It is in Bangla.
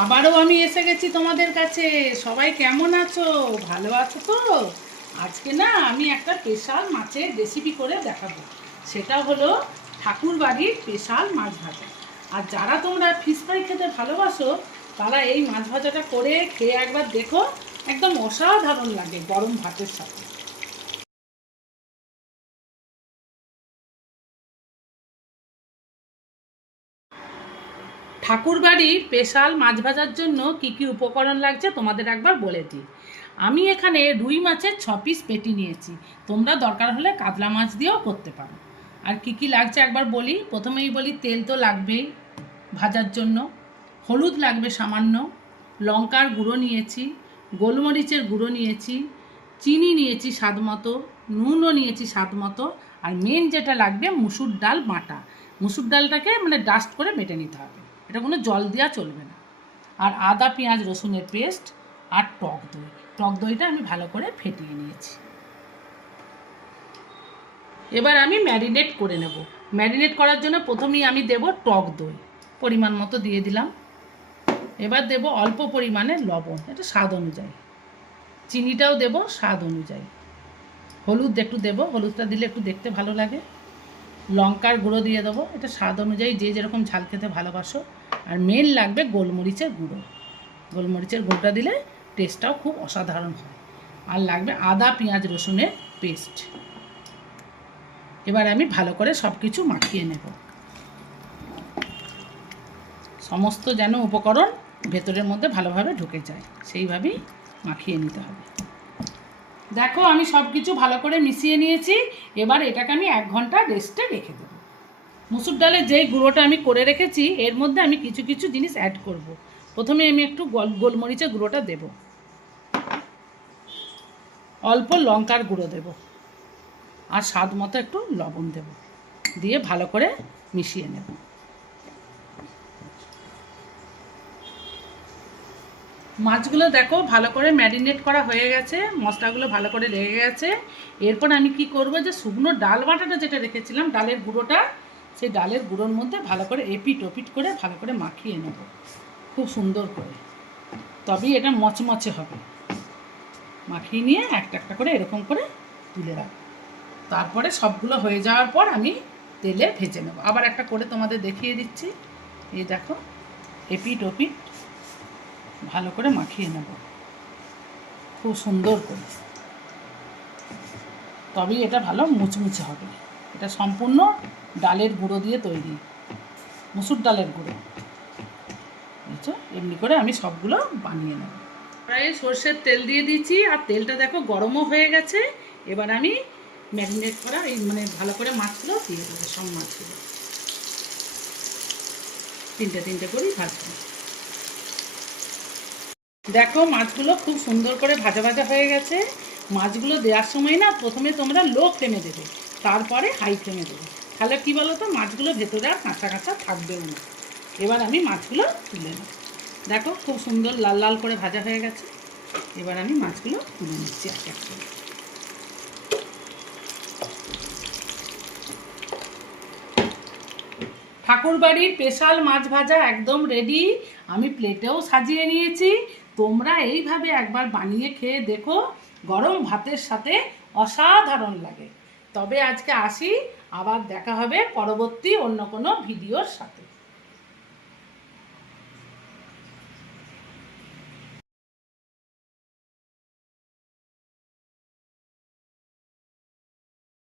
আবারও আমি এসে গেছি তোমাদের কাছে। সবাই কেমন আছো? ভালো আছো তো? আজকে না আমি একটা স্পেশাল মাছের রেসিপি করে দেখাবো। সেটা হলো ঠাকুর বাড়ির স্পেশাল মাছ ভাজা। আর যারা তোমরা ফিশ ফ্রাই খেতে ভালোবাসো তারা এই মাছ ভাজাটা করে খেয়ে একবার দেখো, একদম অসাধারণ লাগে গরম ভাতের সাথে। ঠাকুরবাড়ির স্পেশাল মাছ ভাজার জন্য কি কি উপকরণ লাগছে তোমাদের একবার বলে দিই। আমি এখানে রুই মাছের 6 পিস পেটি নিয়েছি। তোমরা দরকার হলে কাতলা মাছ দিয়েও করতে পারো। আর কি কি লাগছে একবার বলি। প্রথমেই বলি, তেল তো লাগবেই ভাজার জন্য, হলুদ লাগবে সামান্য, লঙ্কার গুঁড়ো নিয়েছি, গোলমরিচের গুঁড়ো নিয়েছি, চিনি নিয়েছি স্বাদ মতো, নুনও নিয়েছি স্বাদ মতো। আর মেন যেটা লাগবে, মুসুর ডাল বাটা। মুসুর ডালটাকে ডাস্ট করে বেটে নিতে হবে, এটা কোনো জল দেওয়া চলবে না। আর আদা পেঁয়াজ রসুনের পেস্ট, আর টক দই। টক দইটা আমি ভালো করে ফেটিয়ে নিয়েছি। এবার আমি ম্যারিনেট করে নেব। ম্যারিনেট করার জন্য প্রথমেই আমি দেব টক দই, পরিমাণ মতো দিয়ে দিলাম। এবার দেব অল্প পরিমাণে লবণ, এটা স্বাদ অনুযায়ী। চিনিটাও দেব স্বাদ অনুযায়ী। হলুদ একটু দেব, হলুদটা দিলে একটু দেখতে ভালো লাগে। লঙ্কার গুঁড়ো দিয়ে দেবো, এটা স্বাদ অনুযায়ী যে যেরকম ঝাল খেতে ভালোবাসো। আর মেন লাগবে গোলমরিচের গুঁড়ো। গোলমরিচের গুঁড়োটা দিলে টেস্টটাও খুব অসাধারণ হয়। আর লাগবে আদা পেঁয়াজ রসুনের পেস্ট। এবার আমি ভালো করে সব কিছু মাখিয়ে নেব। সমস্ত যেন উপকরণ ভেতরের মধ্যে ভালোভাবে ঢুকে যায়, সেইভাবেই মাখিয়ে নিতে হবে। দেখো আমি সব কিছু ভালো করে মিশিয়ে নিয়েছি। এবার এটাকে আমি 1 ঘন্টা রেস্টে রেখে দেবো। মুসুর ডালের যেই গুঁড়োটা আমি করে রেখেছি এর মধ্যে আমি কিছু কিছু জিনিস অ্যাড করব। প্রথমে আমি একটু গোলমরিচের গুঁড়োটা দেব, অল্প লঙ্কার গুঁড়ো দেব, আর স্বাদ মতো একটু লবণ দেব, দিয়ে ভালো করে মিশিয়ে নেব। মাছগুলো দেখো ভালো করে ম্যারিনেট করা হয়ে গেছে, মশলাগুলো ভালো করে লেগে গেছে। এরপর আমি কি করব, যে শুকনো ডাল বাটাটা যেটা রেখেছিলাম, ডালের গুঁড়োটা, সেই ডালের গুঁড়োর মধ্যে ভালো করে এপিট ওপিট করে ভালো করে মাখিয়ে নেব খুব সুন্দর করে। তবেই এটা মচমচে হবে। মাখিয়ে নিয়ে একটা একটা করে এরকম করে তুলে রাখবো। তারপরে সবগুলো হয়ে যাওয়ার পর আমি তেলে ভেজে নেব। আবার একটা করে তোমাদের দেখিয়ে দিচ্ছি। এই দেখো, এপিট ওপিট ভালো করে মাখিয়ে নেব খুব সুন্দর করে। তবেই এটা ভালো মুচমুচে হবে। এটা সম্পূর্ণ ডালের গুঁড়ো দিয়ে তৈরি, মুসুর ডালের গুঁড়ো। বুঝছো, এমনি করে আমি সবগুলো বানিয়ে নেব। কড়াইয়ে সর্ষের তেল দিয়ে দিয়েছি, আর তেলটা দেখো গরমও হয়ে গেছে। এবার আমি ম্যারিনেট করা এই ভালো করে মাছগুলো দিয়ে দেবো। সব মাছগুলো তিনটে তিনটে করেই ভাজবো। দেখো মাছগুলো খুব সুন্দর করে ভাজা ভাজা হয়ে গেছে। মাছগুলো দেওয়ার সময় না প্রথমে তোমরা লো ফ্লেমে দেবে, তারপরে হাই ফ্লেমে দেবে। তাহলে কী বলো তো, মাছগুলো ভেতরে আর কাঁচা কাঁচা থাকবেও না। এবার আমি মাছগুলো তুলে নেব। দেখো খুব সুন্দর লাল লাল করে ভাজা হয়ে গেছে। এবার আমি মাছগুলো তুলে নিচ্ছি এক এক করে। ঠাকুরবাড়ির স্পেশাল মাছ ভাজা একদম রেডি। আমি প্লেটেও সাজিয়ে নিয়েছি। তোমরা এইভাবে একবার বানিয়ে খেয়ে দেখো, গরম ভাতের সাথে অসাধারণ লাগে। তবে আজকে আসি, আবার দেখা হবে পরবর্তী অন্য কোনো ভিডিওর সাথে।